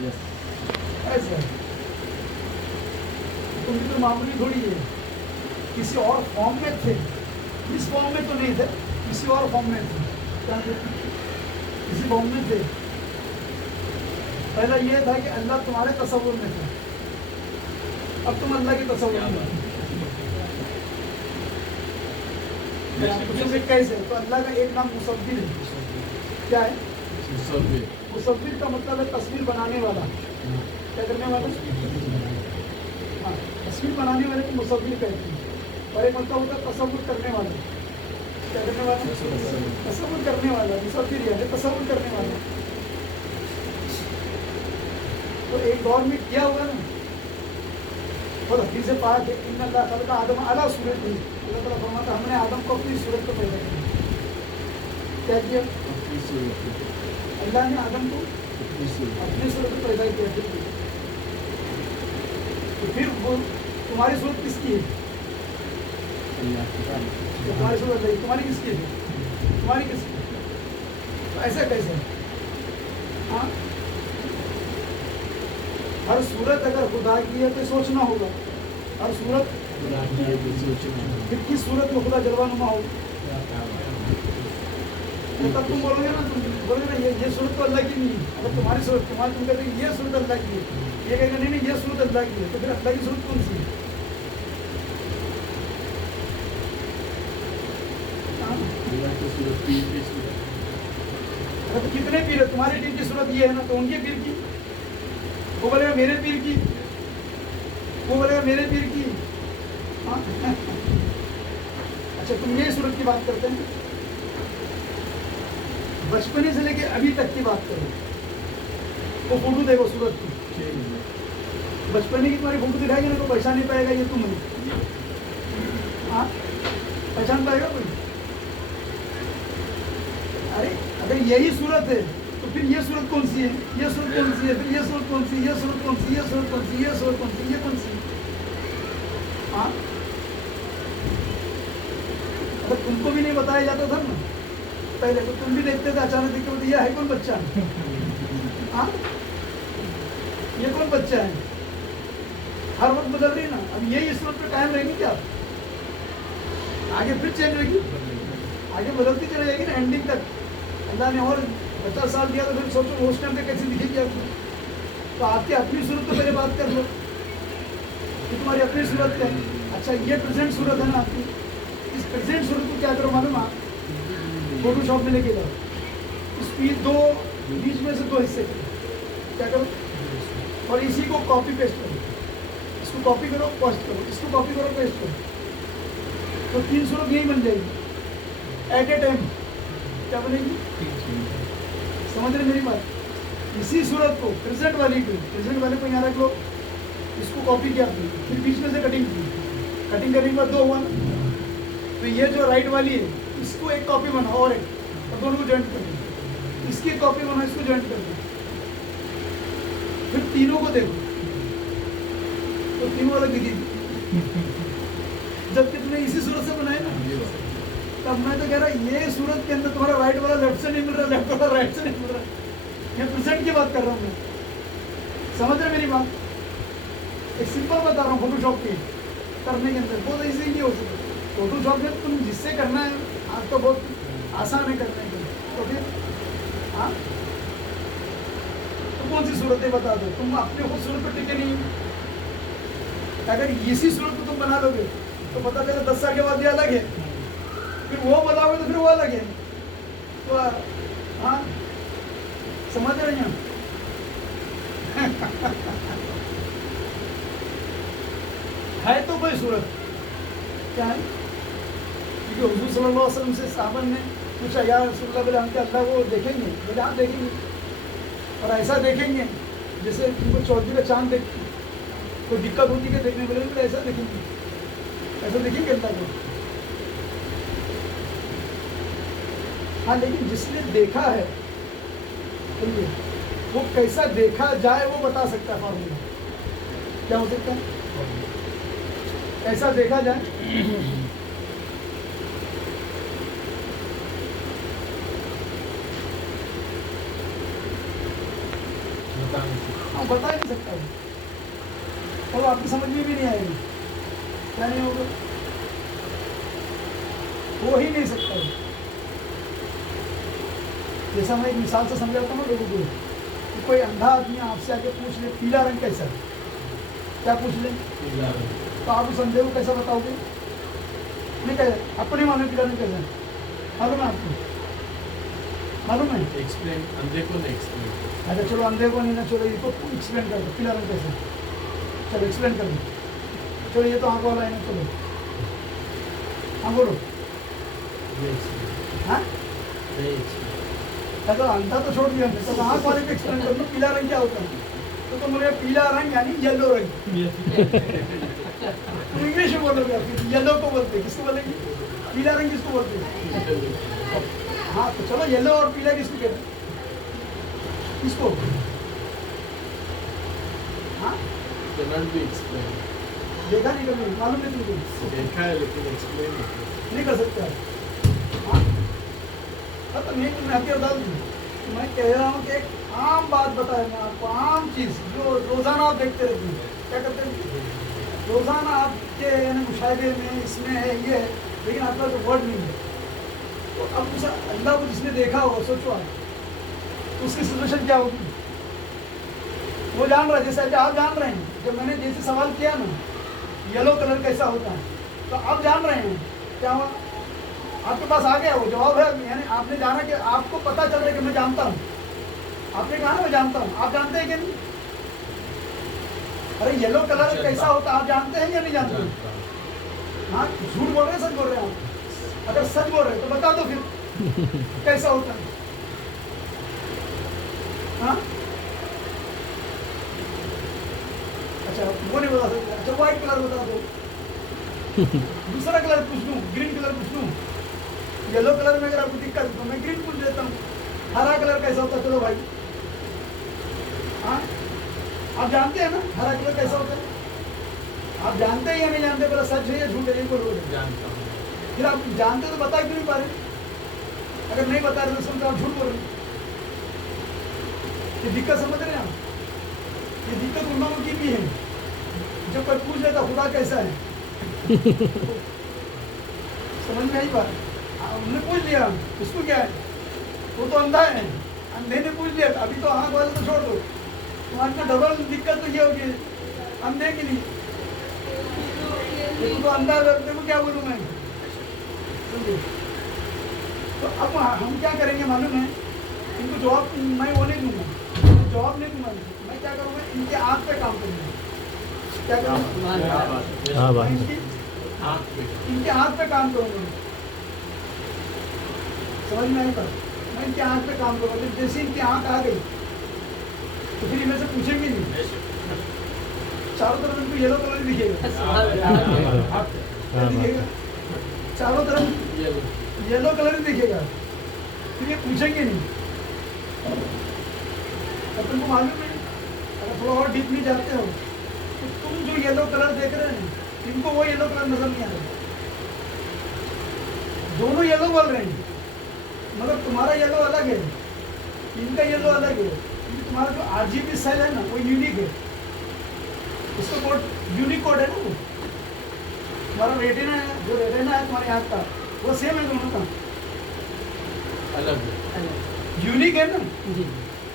ऐसे तुम भी तो मामूली थोड़ी है, किसी और फॉर्म में थे, इस फॉर्म में तो नहीं थे, किसी और फॉर्म में थे। क्या थे? किसी फॉर्म में थे। पहला ये था कि अल्लाह तुम्हारे तसव्वुर में था, अब तुम अल्लाह के तसव्वुर में हो। पूछोगे कैसे? तो अल्लाह का एक नाम मुसव्विर है। क्या है? मुसव्विर का मतलब है तस्वीर बनाने वाला। क्या करने वाला? हाँ, तस्वीर बनाने वाले को मुसव्विर कहते हैं। और एक मतलब होता है तसव्वुर करने वाला। क्या करने वाला? तसव्वुर करने वाला, मुसव्विर यानी तसव्वुर करने वाला। तो एक दौर में किया हुआ ना, और हदीस से पाक है इन्ना अल्लाह खलक़ आदम अला सूरतिही, अल्लाह ताला फरमाता हमने आदम को अपनी सूरत को पैदा किया। क्या किया? अल्लाह ने आदम को अपनी सूरत में पैदा किया। तो फिर वो तुम्हारी सूरत किसकी है? तुम्हारी सूरत है, तुम्हारी किसकी है? तुम्हारी किसकी? तो ऐसा कैसे? हाँ, हर सूरत अगर खुदा की है तो सोचना होगा, हर सूरत फिर किस सूरत में खुदा जलवानुमा हो? तो तब तुम बोलोगे ना, ये सूरत तो अल्लाह की नहीं है। अगर तुम्हारी सूरत, तुम कहते ये सूरत अल्लाह की है, ये कहेगा नहीं ये सूरत अल्लाह की है, तो फिर अल्लाह की सूरत कौन सी है? तो कितने पीर है? तुम्हारे पीर की सूरत ये है ना, तो उनके पीर की, वो बोलेगा मेरे पीर की, वो बोलेगा मेरे पीर की। हाँ? अच्छा, तुम ये सूरत की बात करते हैं, बचपने से लेके अभी तक की बात करो, वो फोटो देखो सूरत की, बचपने की तुम्हारी फोटो दिखाएगी ना तो पहचान नहीं पाएगा ये तुम है। हाँ, पहचान पाएगा कोई? अरे अगर यही सूरत है तो फिर ये सूरत कौन सी है? ये सूरत कौन सी है? फिर ये सूरत कौन सी? ये सूरत कौन सी? ये सूरत कौन सी? ये सूरत कौन सी? ये कौन सी? हाँ, अगर तुमको भी नहीं बताया जाता था ना पहले, तो तुम भी देखते थे, अचानक देखते बोलते ये है कौन बच्चा? हाँ, ये कौन बच्चा है? हर वक्त बदल रही ना, अब यही सूरत पे कायम रहेगी क्या? आगे फिर चेंज होगी, आगे बदलती चली जाएगी ना एंडिंग तक। अल्लाह ने और 50 साल दिया तो फिर सोचो उस टाइम पे कैसी दिखेगी आपको। तो आपकी अपनी सूरत तो पहले बात कर लो कि तुम्हारी अपनी सूरत क्या है। अच्छा, ये प्रेजेंट सूरत है ना आपकी, इस प्रेजेंट सूरत को क्या करो मालूम? आप फोटोशॉप में लेके जाओ, इसकी बीच में से 2 हिस्से करो। क्या करो? और इसी को कॉपी पेस्ट करो, इसको कॉपी करो पेस्ट करो, इसको कॉपी करो पेस्ट करो, तो 3 सूरत यही बन जाएगी एट ए टाइम। क्या बनेगी? समझ रहे मेरी बात? इसी सूरत को प्रेजेंट वाले को यहाँ रख लो, इसको कॉपी किया, फिर बीच में से कटिंग की, कटिंग करने के बाद 2 हुआ ना, तो ये जो राइट वाली है इसको एक कॉपी बनाओ और एक, और दोनों को जॉइंट कर दो, इसकी कॉपी बनाओ, इसको जॉइंट कर दो, फिर तीनों को देखो तो तीनों अलग दिखेगी। जबकि तुमने इसी सूरत से बनाए ना। तब मैं तो कह रहा ये सूरत के अंदर तुम्हारा राइट वाला लेफ्ट से नहीं मिल रहा, लेफ्ट वाला राइट से नहीं मिल रहा। ये प्रेजेंट की बात कर रहा हूँ मैं, समझ रहे मेरी बात? एक सिंपल बता रहा हूँ फोटोशॉप की करने के अंदर बहुत ईजी नहीं हो सकता। फोटोशॉप में तुम जिससे करना है आज तो बहुत आसान है करने के, तो फिर हाँ, तो कौन सी सूरतें बता दो? तुम अपने खुद सूरत पर टिके नहीं। अगर इसी सूरत को तुम बना लोगे तो पता चला 10 साल के बाद ये अलग है, फिर वो बताओगे तो फिर वो अलग है। तो हाँ, समझ रहे हैं? है तो कोई सूरत क्या है? क्योंकि हुजूर सल्लल्लाहु अलैहि वसल्लम से साहबन ने पूछा या रसूलुल्लाह बोले हम क्या अल्लाह को देखेंगे? बोले हाँ देखेंगे, और ऐसा देखेंगे जैसे तुमको चौधरी का चांद देखते, कोई दिक्कत होती है देखने बोले बोले ऐसा देखेंगे, ऐसा देखेंगे अल्लाह को। हाँ, लेकिन जिसने देखा है वो कैसा देखा जाए वो बता सकता है फॉर्मूला। क्या हो सकता है? कैसा देखा जाए? हाँ, बता ही नहीं सकता वो, और आपकी समझ में भी नहीं आएगी, क्या नहीं होगा, हो ही नहीं सकता है। जैसा मैं एक मिसाल से समझाता हूँ लोगों को कि कोई अंधा आदमी आपसे आके पूछ ले पीला रंग कैसा है, क्या पूछ ले, पीला रंग, तो आप उस अंधे को कैसा बताओगे? नहीं कहे, आपको नहीं मालूम पीला रंग कैसा है, मालूम है आपको, मालूम है? एक्सप्लेन, अंधे को नहीं एक्सप्लेन। अच्छा चलो अंधे को नहीं ना, चलो इसको एक्सप्लेन कर दो पीला रंग कैसा है, चलो एक्सप्लेन कर दो, चलो ये तो आँख वाला है ना, चलो हाँ बोलो, हाँ तो अंधा तो छोड़ दिया, तो आँख वाले को एक्सप्लेन कर दो पीला रंग क्या होता है, तो बोले पीला रंग यानी येलो रंग, इंग्लिश में बोलोगे आप, येलो को बोलते हैं, किसको बोलेंगे? पीला रंग किसको बोलते हैं? हाँ तो चलो येलो और पीला किसको कहते हैं? किसको? हाँ cannot be explained। देखा नहीं कभी, मालूम नहीं तुमको? देखा है लेकिन एक्सप्लेन नहीं कर सकते आप। हाँ तो नहीं, तुम्हें हकीकत बता दूँ, मैं कह रहा हूँ कि एक आम बात बताया मैं आपको, आम चीज़ जो रोज़ाना आप देखते रहते हैं, क्या करते हैं रोज़ाना आपके यानी मुशाहिदे में, इसमें है ये है, लेकिन आपका जो वर्ड नहीं है, तो अब उस अल्लाह को जिसने देखा होगा, सोचो आप, तो उसकी सिचुएशन क्या होगी? वो जान रहा है, जैसे अभी आप जान रहे हैं, जब मैंने जैसे सवाल किया ना येलो कलर कैसा होता है, तो आप जान रहे हैं क्या हुआ, आपके पास आ गया वो जवाब है, यानी आपने जाना कि आपको पता चल रहा है कि मैं जानता हूँ, आपने कहा ना मैं जानता हूँ, आप जानते हैं कि नहीं? अरे येलो कलर कैसा होता है आप जानते हैं या नहीं जानते? हाँ झूठ बोल रहे हैं, सच बोल रहे हैं आप? अगर सच बोल रहे हैं तो बता दो फिर कैसा होता है। हाँ अच्छा वो नहीं बता सकते, अच्छा व्हाइट कलर बता दो, दूसरा कलर पूछ लूँ, ग्रीन कलर पूछ लूँ, येलो कलर में अगर आपको दिक्कत है तो मैं ग्रीन पूछ लेता हूँ, हरा कलर कैसा होता है, चलो भाई हाँ आप जानते हैं ना हरा कलर कैसा होता है, आप जानते हैं या नहीं जानते, बोला सच है या झूठ है, ये बोलो, जानता हूँ। फिर आप जानते तो बता क्यों नहीं पा रहे? अगर नहीं बता रहे तो समझो आप झूठ बोल रहे हैं। ये दिक्कत समझ रहे हैं आप? ये दिक्कत उन लोगों की भी है, जब कोई पूछ लेता खुदा कैसा है समझ में आई बात? उन्होंने पूछ लिया उसको क्या है, वो तो अंधा है, अंधे ने पूछ लिया, अभी तो आँख वाले तो छोड़ दो, तुम्हारे को डबल दिक्कत तो ये होगी अंधे के लिए, तो अंधा व्यक्ति को क्या बोलूँ मैं, तो अब हम क्या करेंगे मालूम है, इनको जवाब मैं वो नहीं दूंगा, जवाब नहीं दूंगा, मैं क्या करूँगा इनके आँख पे काम करूँगा, क्या करूँगा इनके आँख पे काम करूँगा, समझ में आई बात? मैं इनके आँख पे काम करूँगा, जैसे इनकी आँख आ गई तो फिर इनमें से पूछेंगे नहीं, चारों तरफ इनको येलो कलर दिखेगा, दिखेगा चारों तरफ येलो कलर ही दिखेगा, फिर ये पूछेंगे नहीं। और तुमको मालूम है अगर थोड़ा और डीप नहीं जाते हो तो तुम जो येलो कलर देख रहे हैं इनको वो येलो कलर नजर नहीं आ रहा, दोनों येलो बोल रहे हैं मगर तुम्हारा येलो अलग है, इनका येलो अलग है, क्योंकि तुम्हारा जो RGB सेल है ना वो यूनिक है, उसका कोड यूनिक कोड है ना, वो तुम्हारा रेटिना है, जो रेटिना है तुम्हारे आँख का वो सेम है दोनों का, अलग है, यूनिक है ना जी।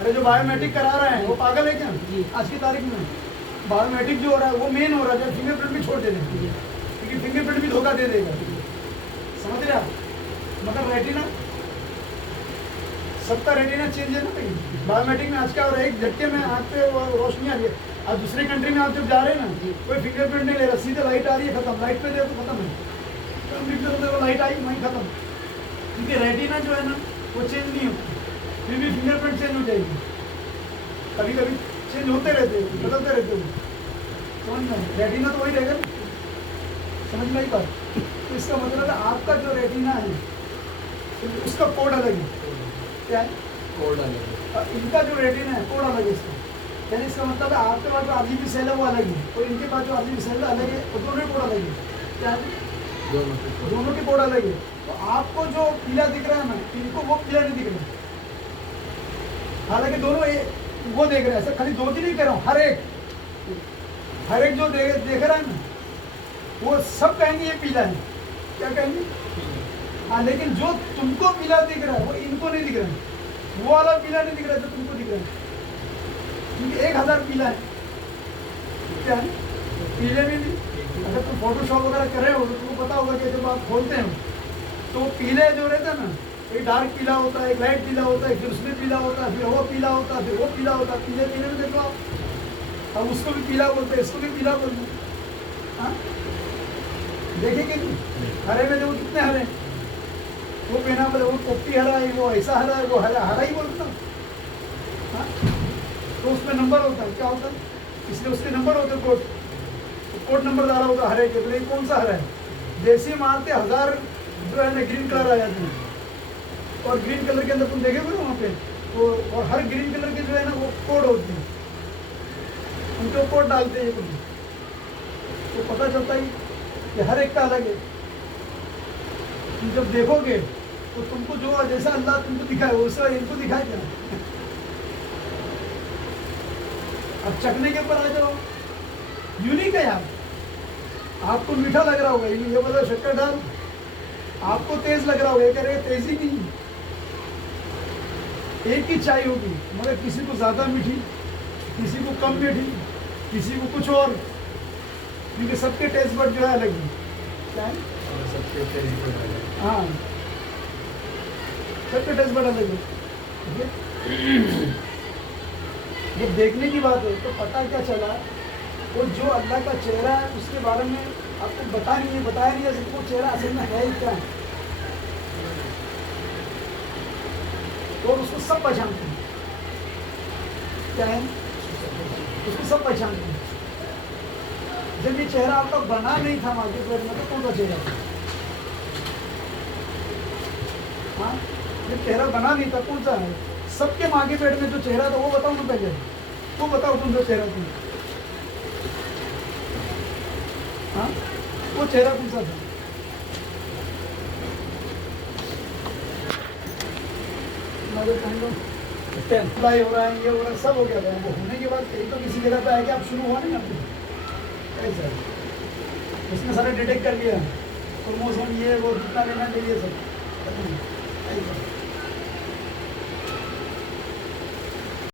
अरे जो बायोमेट्रिक करा रहे हैं वो पागल है क्या जी। आज की तारीख में? बायोमेट्रिक जो हो रहा है वो मेन हो रहा है, फिंगरप्रिंट भी छोड़ दे रहे हैं, क्योंकि फिंगरप्रिंट भी धोखा दे देगा, समझ रहे आप? मतलब रेटिना सबका रेटिना चेंज है ना भाई, बायोमेट्रिक में आज क्या हो रहा है, एक झटके में आँख पे रोशनी आ रही है, आज दूसरी कंट्री में आप जब जा रहे हैं ना कोई फिंगरप्रिंट नहीं ले रहा, सीधे लाइट आ रही है खत्म, लाइट पे दे तो खत्म है, लाइट आई वहीं खत्म, क्योंकि रेटिना जो है ना वो चेंज नहीं होती, फिर भी फिंगरप्रिंट चेंज हो जाएगी, कभी कभी चेंज होते रहते हैं, बदलते रहते हैं, समझ में? रेटिना तो वही रहेगा ना, समझ में आई बात? तो इसका मतलब है आपका जो रेटिना है उसका कोड अलग है, क्या है कोड अलग है, और इनका जो रेटिना है कोड अलग है इसका, यानी इसका मतलब है आपके पास जो RGB सेल है वो अलग है और इनके पास जो RGB सेल है अलग है, और दोनों कोड अलग है, क्या है दोनों के कोड अलग है, तो आपको जो पीला दिख रहा है ना इनको वो पीला नहीं दिख रहा है, हालांकि दोनों वो देख रहा है, ऐसा खाली 2 की नहीं कह रहा हूँ, हर एक जो देख रहा है ना, वो सब कहेंगे ये पीला है। क्या कहेंगे? हाँ, लेकिन जो तुमको पीला दिख रहा है वो इनको नहीं दिख रहा है, वो वाला पीला नहीं दिख रहा है जो तुमको दिख रहा है, क्योंकि 1000 पीला है। क्या है? पीले में भी अगर तुम फोटोशॉप वगैरह कर रहे हो तो तुमको पता होगा कि जब आप खोलते हो तो पीले जो रहता है ना, एक डार्क पीला होता है, एक लाइट पीला होता है, फिर उसमें पीला होता है, फिर वो पीला होता है, फिर वो पीला होता है। पीले पीले में देखो आप, अब उसको भी पीला बोलते हैं, इसको भी पीला बोलते हैं। हाँ, देखेंगे नहीं, हरे में देखो कितने हरे, वो पहना बोले वो पोपटी हरा है, वो ऐसा हरा है, वो हरा ही बोलता है। हाँ, तो उसमें नंबर होता है, क्या होता है, इसलिए उसके नंबर होते हैं, कोड नंबर डाला होगा हरे के, तो ये कौन सा हरा है? जैसे मारते 1000 जो है ना ग्रीन कलर आ जाते हैं, और ग्रीन कलर के अंदर तुम देखे ना वहाँ पे तो, और हर ग्रीन कलर के जो है ना वो कोड होते हैं, उनको कोड डालते हैं ये, तो पता चलता है कि हर एक का अलग है। तुम जब देखोगे तो तुमको जो जैसा अल्लाह तुमको दिखाए वैसा इनको दिखाए क्या? अब चखने के ऊपर आ जाओ, यूनिक है यार। आपको मीठा लग रहा होगा, ये बोला शक्कर डाल, आपको तेज लग रहा होगा, ये कह रहे तेजी नहीं, एक ही चाय होगी, मगर किसी को ज्यादा मीठी, किसी को कम मीठी, किसी को कुछ और, क्योंकि सबके टेस्ट बड जो है अलग है। क्या है? सबके टेस्ट बड अलग है। हाँ, सबके टेस्ट बड अलग है। जब देखने की बात है तो पता क्या चला, वो जो अल्लाह का चेहरा है उसके बारे में आपको बताया नहीं है, वो चेहरा असल में है ही क्या है, और उसको सब पहचानते हैं। क्या है? उसको सब पहचानते हैं। जब ये चेहरा आपका बना नहीं था मार्केट में तो कौन सा चेहरा था? हाँ, जब चेहरा बना नहीं था कौन सा है? सबके मार्केट में जो चेहरा था वो बताओ ना पहले, वो बताओ कौन सा चेहरा था? हाँ, वो चेहरा कौन सा था? अप्लाई हो रहा है, ये हो रहा है, सब हो गया था। वो होने के बाद कहीं तो किसी जगह पे आया कि आप शुरू हुआ नहीं आपको ऐसा, उसने सारा डिटेक्ट कर लिया, क्रोमोसोम ये वो जितना लेना चाहिए सब।